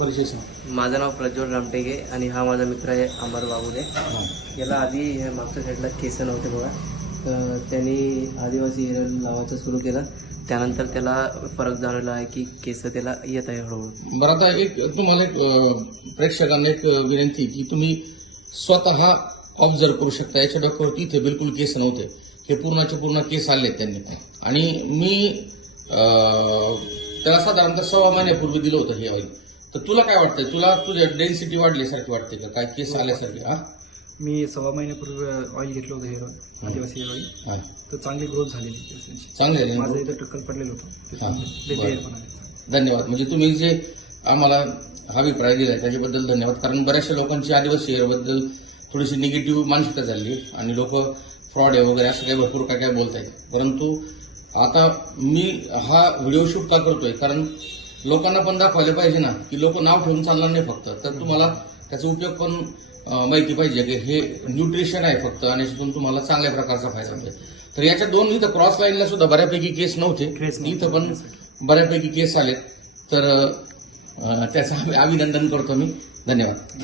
परिचय सांग. माझं नाव प्रज्वल रामटेके आणि हा माझा मित्र आहे अमर बाबुले. याला आधी ह्या मागच्या साईडला केस नव्हते बघा, तर त्यांनी आदिवासी हेअर लावायचं सुरू केलं. त्यानंतर त्याला फरक जाणवला आहे की केस त्याला येत आहे हळूहळू. बरं, आता एक तुम्हाला एक प्रेक्षकांना एक विनंती की तुम्ही स्वतः ऑब्झर्व करू शकता. याच्या डोक्यावरती इथे बिलकुल केस नव्हते, हे पूर्णचे पूर्ण केस आले त्यांनी. आणि मी त्याला साधारणतः 6 महिन्यापूर्वी दिलं होतं हे ऑइल. तर तुला काय वाटतंय, तुला तुझ्या डेन्सिटी वाढल्यासारखी वाटते का, काय केस आल्यासारखी? हा, मी 6 महिन्यापूर्वी ऑइल घेतलं होतं हेअर ऑइल, आदिवासी हेअर ऑइल. तर चांगली ग्रोथ झालेली केसांची. चांगले आहे. माझं इथं टक्कल पडलेलं होतं. हां, बेबी हेअर पण आले. धन्यवाद. म्हणजे तुम्ही जे आम्हाला हा अभिप्राय दिलाय त्याच्याबद्दल धन्यवाद. कारण बऱ्याचशा लोकांची आदिवासी हेअरबद्दल थोडीशी निगेटिव्ह मानसिकता झाली आणि लोक फ्रॉड आहे वगैरे असं काही भरपूर काय काय बोलत आहेत. परंतु आता मी हा व्हिडिओ शूट का करतोय, कारण लोकांना पण दाखवायला पाहिजे ना की लोक नाव ठेवून चालणार नाही फक्त, तर तुम्हाला त्याचा उपयोग पण माहिती पाहिजे की हे न्यूट्रिशन आहे फक्त आणि याच्यातून तुम्हाला चांगल्या प्रकारचा फायदा होतोय. तर याच्या दोन इथं क्रॉस लाईनला सुद्धा बऱ्यापैकी केस नव्हते, इथं पण बऱ्यापैकी केस आले. तर त्याचं अभिनंदन करतो मी. धन्यवाद.